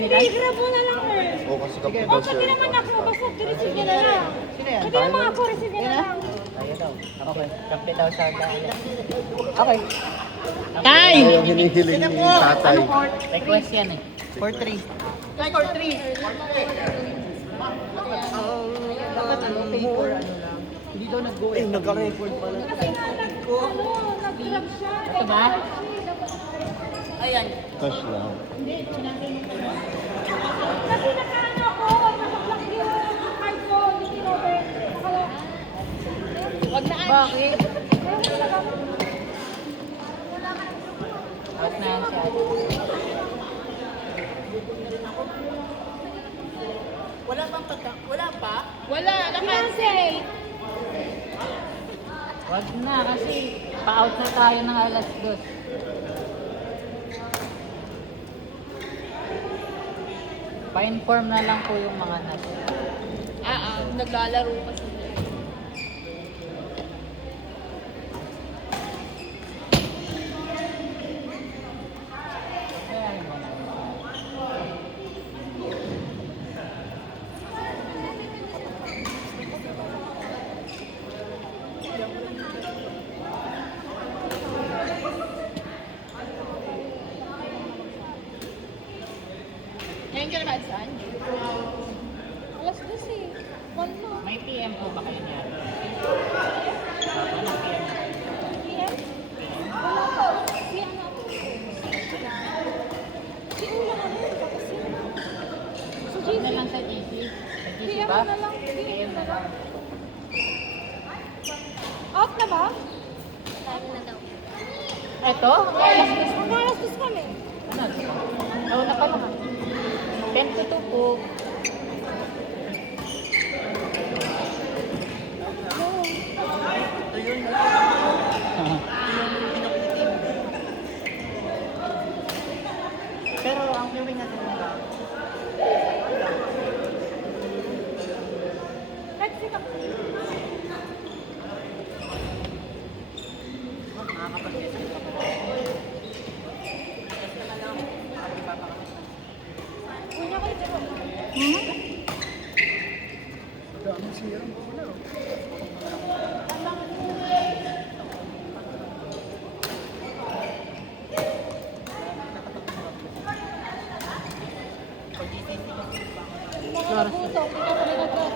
Grab mo na lang, sir. O kasi kapit O, daw pati naman ako. Basta receive nyo na lang. Pati naman ako, receive nyo na lang. Tayo daw. Okay. Kape daw sa dahil. Okay. Tay! Yung hinihiling ni tatay. Request yan eh. For 3. Tay, for 3. Dapat ano, paper ano lang. Hindi daw nag-go eh. Nag-record pala. Kasi nga, nag-grab siya. Ito ba? Ayan. Cash lang. Kasi nakaano ako, naka-block yung card ko, hindi kinover. Wag na. Bakit? Out na yan siya. Wala pang pagka... Wala pa? Wala, nakancel. Wag na kasi pa-out na tayo ng alas 2. Pa-inform na lang po yung mga nasa. Naglalaro pa sila. Ngayon ka naman saan? Alas 2 eh. One mo. May PM po ba kayo niya? PM? Wala po. PM na po. Si Ulo na rin. Tapos yun. Si Wag GC. na lang sa GC. Sa GC PM ba? na lang. PM na lang. Out na ba? Time na daw. Ito? Alas 2 kami. Ano? Nauna pa lang. 10 to 2 po. Pero ang gawin natin lang. Taxi ka. Kunya ko ito. Mga nabuto, hindi ka pala nag-grab.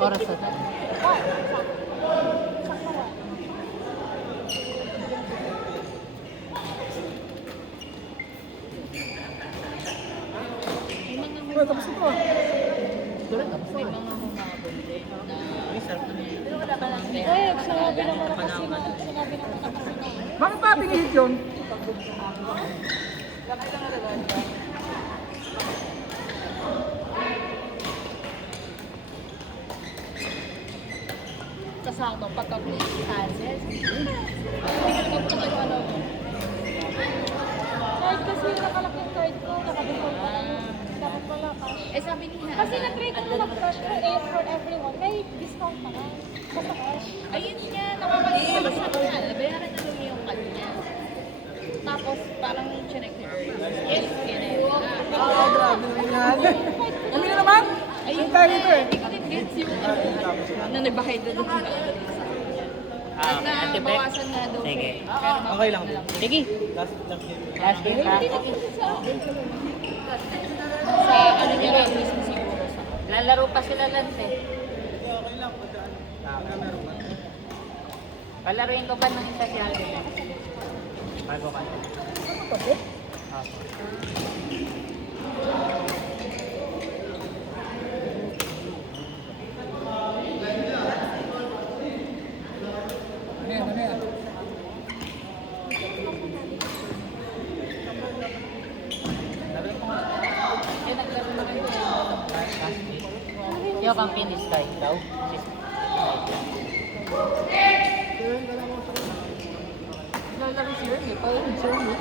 Oras na tayo. Tapos ito. Tulad tapos may mga humabol din na reserve na niya. Pero wala ka lang pera. Eh, sinabi naman na kasi na. Sinabi naman na kasi na. Bakit pa pinihit yun? Kasama pagka-cancel. Hindi ka naman pagkakalo mo. Card kasi yung nakalak yung card ko. Nakadefault pa lang. Dapat wala cash. Eh sabi niya. Kasi na-try ko na mag-cash for everyone. May discount pa lang. Basta cash. Ayun nga, nakakalimutan. Basta ko na, nabayaran na daw niya yung kanya. Tapos parang chinek ni Earl. Yes, yun na yun. Ah, grabe naman yan. Kami na naman. Ayun tayo dito eh. Hindi ko din gets yung na nagbahay doon sa Ate Beck? nabawasan nga daw. Sige. Pero Okay lang. Sige. Last game ka. Hindi naman sa ano niya lang mismo siguro sa Lalaro pa sila Lance eh. Palaruin ko ba ng isa si Ate Beck? Bago ka. Opo. Ano yan, ano yan? Eh, naglaro na rin last week. Yung kang finish strike daw. Lalaro si Ernie. Parang si Ernie.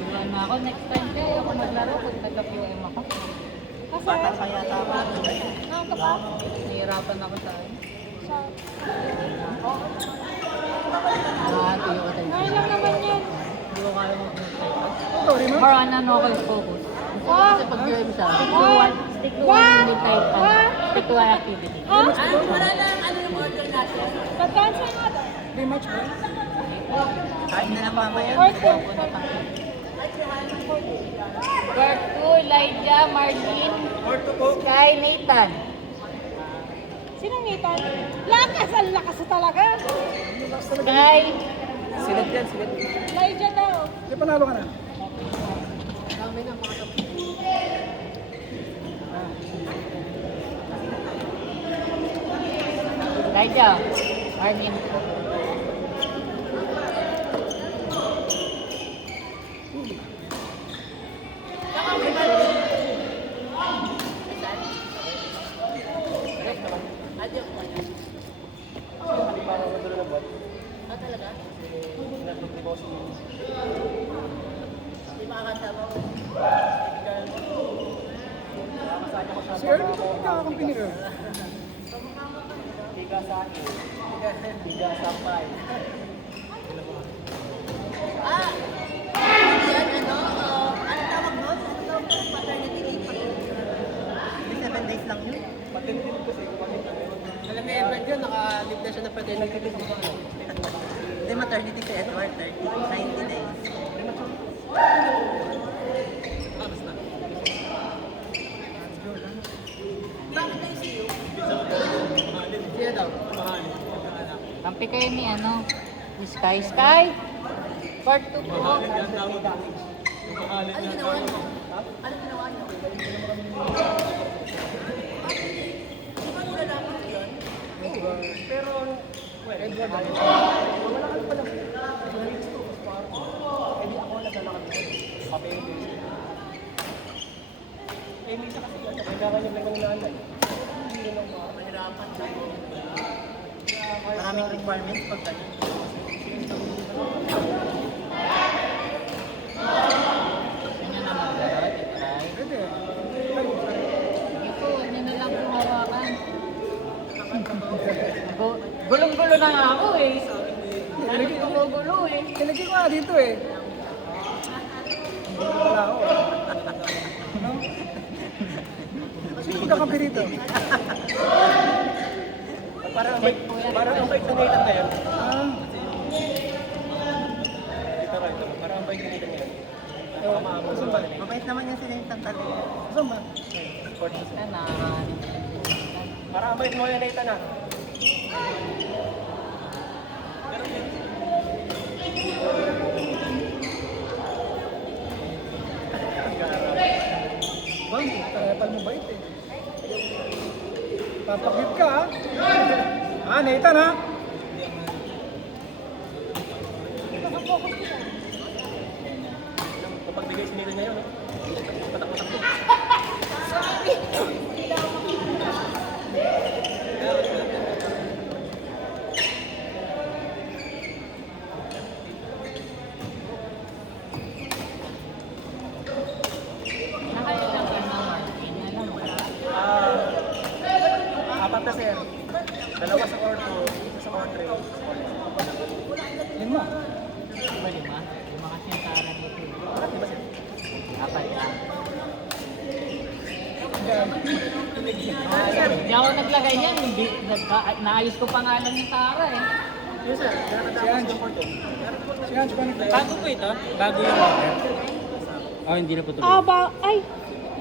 Wala na ako. Next time kayo ako maglaro kung nagka-QM ako. kasi Bata pa yata ako. ang kapag Nahihirapan ako sa akin. sa Tuyo ka tayo. Ngayon lang naman yan. Tuyo ka kaya mo Ito, di ba? more on ano ako yung focus. Kasi pag you're isa, stick to one hindi type stick to one activity. Pag-cancel nga daw. Di match ba? Kain na lang mamaya. Or two. Part 2, Elijah, Marlene, Sky, Nathan. Sinong Nathan? Lakas! Ang lakas talaga. Sky, Silat yan, silat. Elijah daw. Di panalo ka na. Elijah, Marlene. Si Earl, ito ang kakakumpini Earl. Seven days lang yun. Alam mo, Edward yun, naka-live na siya ng paternity leave. Hindi, maternity si Edward, 90 days. Siya daw. Kampi kayo ni ano, ni Sky. Sky, part 2 po. Maraming requirements pag ganun. Ano na mag-alot, itry. Pwede. Sige po, ano na lang kung hawakan. Gulong-gulo na nga ako eh. Ano gulo eh. Kilagay ko nga dito eh. Wala ako. Ano? Kasi pagkakampi rito. Parang ang bait sa Nathan ngayon. Ah, Parang ang bait sa Nathan ngayon. Mabait naman yan si Nathan talaga. saan ba? Na nakakanin. Parang ang bait mo yan, Nathan ah. Bang, tarepal mo bait eh. Papakit ka ha. Ah, Nathan ha. Kapag bigay si Nathan ngayon, patak-patak. Nakailang ka na, Martin. Alam mo. Apat na sir. Dalawa sa orto, isa sa ortre. Lima. Diba lima? Lima kasi yung tara dito. Di ba sir? Apat ka. Yan. Hindi ako naglagay niyan. Naayos ko pangalan ni Tara eh. Yes sir, nakatapos ng orto. Si Hans pa nagtala. Bago po ito? Bago yung order? Oh, hindi na po tuloy. Ay,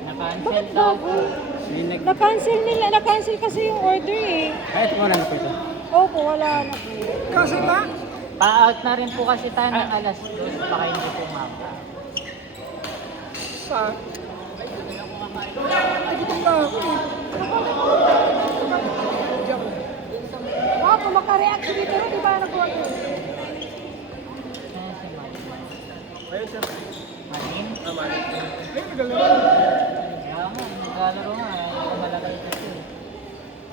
Na-cancel bakit daw. bago? Na-cancel kasi yung order eh. Kahit wala na po ito. Opo, wala na po. Kasi na. Pa-out na rin po kasi tayo ng alas 2. Baka hindi po mapa. Sa. Ay, gutom na ako eh. Diyan ko. Wow, kung makareact ka dito, di ba nag-order? Ano si Martin? Ayun sir. Martin? Ay, nagalala. Kaya mo, naglalaro nga. Hindi ko malagay kasi.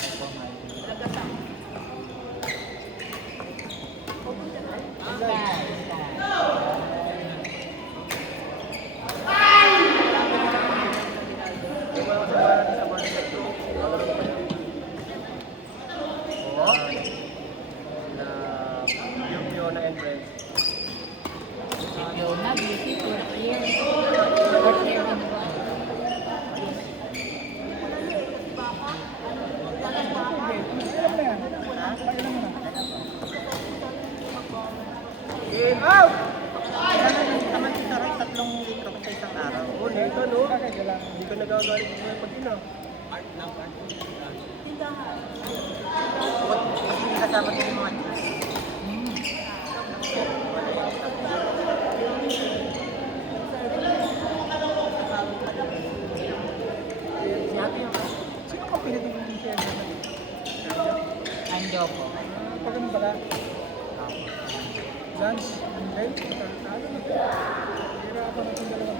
Ako, Martin. Yung Fiona and Friends. Fiona, bagay, kailangan. Hindi ko nagagalit ng pag-ina. Hindi kasama din yung mga Diyos. Sabi yung Sino ka pinitulong mo siya? Anjo po. Pag ganun pala. Lance, Angel, talo na. Hirapan na itong dalawa.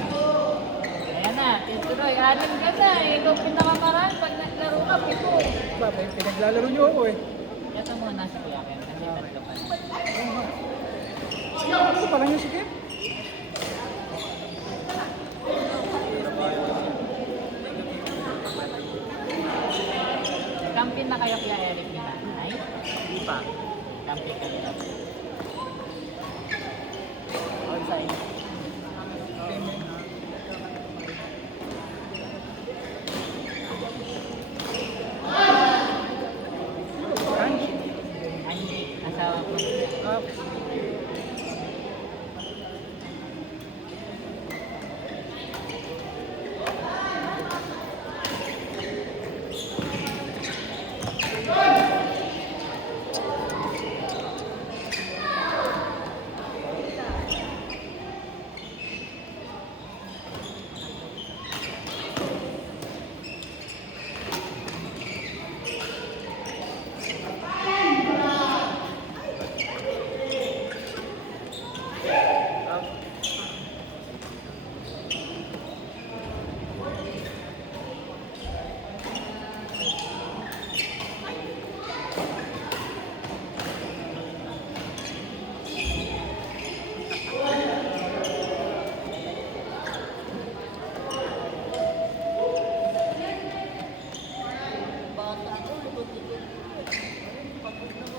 Ayan na, Tuloy, anim ka na eh. Ikaw pinakamarami pag naglaro ka, pito. Bakit? Pinaglalaro niyo ako eh. Ito muna si Kuya Ken, kasi tatlo pa na. Ano pa lang yung sikip? Kampi na kayo kaya Eric ni Nanay? Hindi pa. Kampi ka nila. All sa inyo. Ranch. Angie, asawa ko. Ah,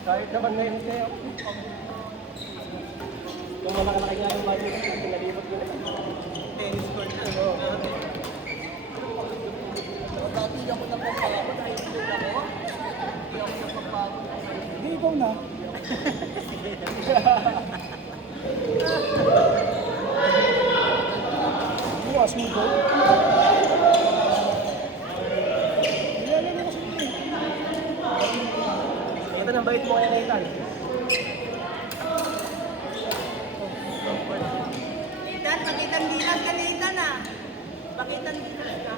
Kahit naman na yun kayo. Kung malaki-laki nga yung budget, pinalibot ko na. Tennis court na. Dati ako na pagpapagod, ay tulog ako. Hindi ako na pagpapagod. hindi ikaw na. Bukas mo ko. Ilalagay ko sa inyo. Ito nang bait mo kaya na ilan. Dan, pakitan dinas ka na itan ah. Pakitan dinas ka.